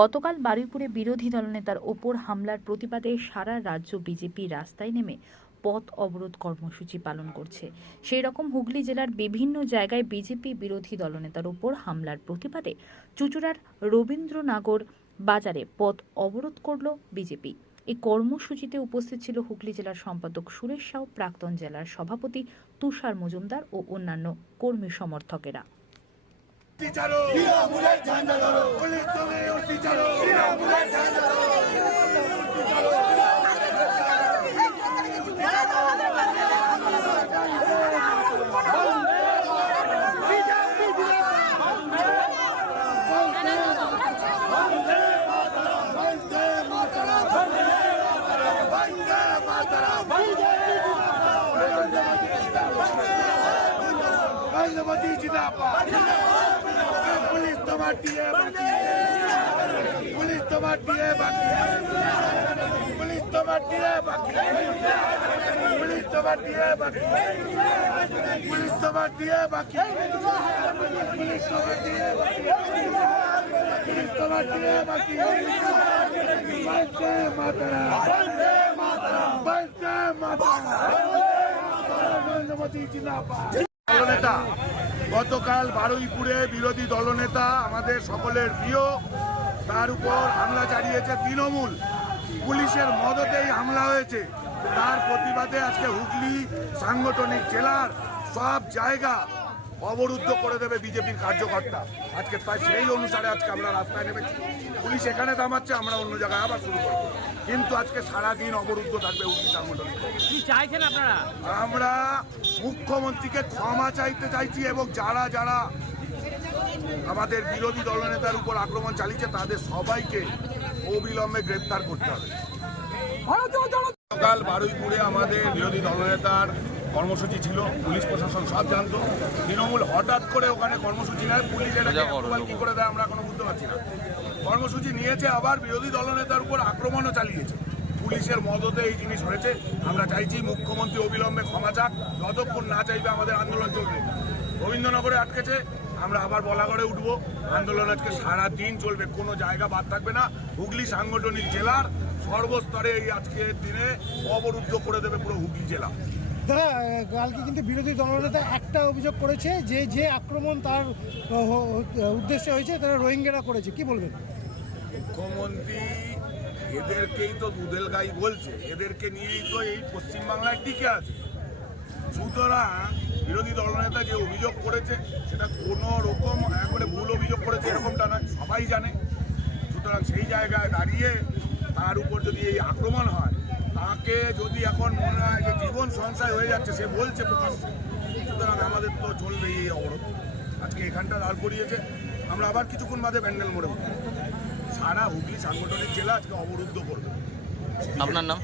গতকাল বারুইপুরে বিরোধী দলনেতার ওপর হামলার প্রতিবাদে সারা রাজ্য বিজেপি রাস্তায় নেমে পথ অবরোধ কর্মসূচি পালন করছে। সেই রকম হুগলি জেলার বিভিন্ন জায়গায় বিজেপি বিরোধী দলনেতার ওপর হামলার প্রতিবাদে চুচুড়ার রবীন্দ্রনগর বাজারে পথ অবরোধ করল বিজেপি। এই কর্মসূচিতে উপস্থিত ছিল হুগলি জেলার সম্পাদক সুরেশ সাউ, প্রাক্তন জেলার সভাপতি তুষার মজুমদার ও অন্যান্য কর্মী সমর্থকেরা। টিচারো তৃণমূলের ঝান্ডা ধরো পুলিশ তুমি উঠি চারো তৃণমূলের ঝান্ডা ধরো বন্দমতি জিন্দাবাদ পুলিশ তোমার দিয়ে পুলিশ তোমার দিয়ে পুলিশ তোমার দিয়ে পুলিশ তোমার দিয়ে পুলিশ তোমার দিয়ে পুলিশ তোমার দিয়ে পুলিশ তোমার দিয়ে বাকি বন্দে মাতরম বন্দে মাতরম বন্দমতি জিন্দাবাদ দলনেতা। গতকাল বারুইপুরে বিরোধী দলনেতা আমাদের সকলের প্রিয়, তার উপর হামলা চালিয়েছে তৃণমূল। পুলিশের মদতেই হামলা হয়েছে। তার প্রতিবাদে আজকে হুগলি সাংগঠনিক জেলার সব জায়গা অবরুদ্ধ করে দেবে বিজেপির কার্যকর্তা। আজকে তাই সেই অনুসারে আজকে আমরা রাস্তায় নেমেছি। পুলিশ এখানে থামাচ্ছে আমরা অন্য জায়গায় আবার শুরু করব। কিন্তু আজকে সারাদিন অবরুদ্ধ থাকবে জেলা। কি চাইছেন আপনারা? আমরা মুখ্যমন্ত্রীকে ক্ষমা চাইতে চাইছি এবং যারা যারা আমাদের বিরোধী দলনেতার উপর আক্রমণ চালিয়েছে তাদের সবাইকে অবিলম্বে গ্রেপ্তার করতে হবে। সকাল বারুইপুরে আমাদের বিরোধী দলনেতার কর্মসূচি ছিল পুলিশ প্রশাসন সব জানতো। তৃণমূল হঠাৎ করে ওখানে কর্মসূচি নেয় পুলিশ এটাকে কি করে দেয় আমরা এখনও বুঝতে পারছি না। কর্মসূচি নিয়েছে আবার বিরোধী দলনেতার উপর আক্রমণও চালিয়েছে। পুলিশের মদতে এই জিনিস হয়েছে। আমরা চাইছি মুখ্যমন্ত্রী অবিলম্বে ক্ষমা চাক যতক্ষণ না চাইবে আমাদের আন্দোলন চলবে। রবীন্দ্রনগরে আটকেছে আমরা আবার বলাগড়ে উঠবো। আন্দোলন আজকে সারা দিন চলবে কোনো জায়গা বাদ থাকবে না। হুগলি সাংগঠনিক জেলার সর্বস্তরে এই আজকের দিনে অবরুদ্ধ করে দেবে পুরো হুগলি জেলা। দাদা কালকে কিন্তু বিরোধী দলনেতা একটা অভিযোগ করেছে, যে যে আক্রমণ তার উদ্দেশ্যে হয়েছে, তারা রোহিঙ্গারা করেছে। কি বলবেন? মুখ্যমন্ত্রী এদেরকেই তো দুধেল গাই বলছে, এদেরকে নিয়েই তো এই পশ্চিমবাংলায় টিকে আছে। সুতরাং বিরোধী দলনেতা যে অভিযোগ করেছে, সেটা কোনো রকম একবারে ভুল অভিযোগ করেছে, এরকমটা নয়, সবাই জানে। সুতরাং সেই জায়গায় দাঁড়িয়ে তার উপর যদি এই আক্রমণ হয় তাকে যদি এখন মনে হয় যে জীবন সংশয় হয়ে যাচ্ছে সে বলছে প্রকাশ্যে। সুতরাং আমাদের তো চলবে এই অবরোধ। আজকে এখানটা দাঁড় করিয়েছে আমরা আবার কিছুক্ষণ বাদে প্যান্ডেল মোড়ে উঠবো। সারা হুগলি সাংগঠনিক জেলা আজকে অবরুদ্ধ করবে। আপনার নাম?